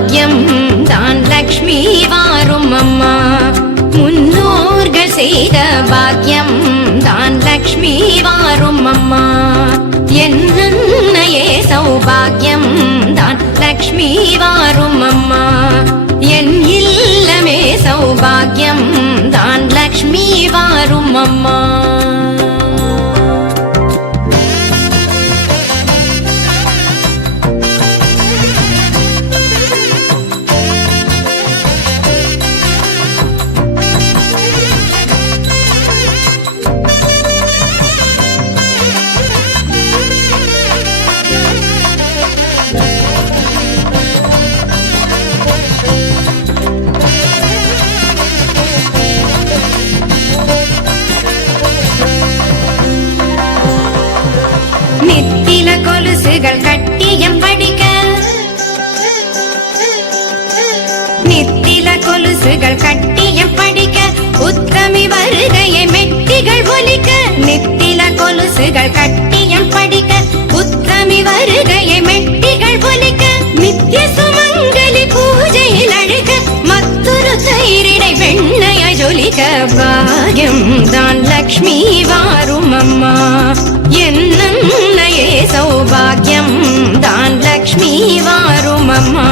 சௌபாகியம் தான் லக்ஷ்மி வாரும் அம்மா. முன்னோர்கள் செய்த பாக்கியம் தான் லக்ஷ்மி வாரும் அம்மா. என்னையே சௌபாகியம் தான் லக்ஷ்மி வாரும் அம்மா. என் இல்லமே சௌபாகியம் தான் லக்ஷ்மி வாரும் அம்மா. நித்தில கொலுசுகள் கட்டியம் படிக்க, நித்தில கொலுசுகள் கட்டியம் படிக்க, உத்தமி வருகையை மெட்டிகள் ஒலிக்க. நித்தில கொலுசுகள் கட்டியம் படிக்க, உத்தமி வருகையை மெட்டிகள் ஒலிக்க. நித்திய சுமங்கலி பூஜையில் அழுக, மற்றொரு தயிரிடை வெண்ணைய ஜொலிக்க. பாகியம் தான் லக்ஷ்மி வாரும் அம்மா. என்னையே சௌபாகியம் தான் லக்ஷ்மி வாரும் அம்மா.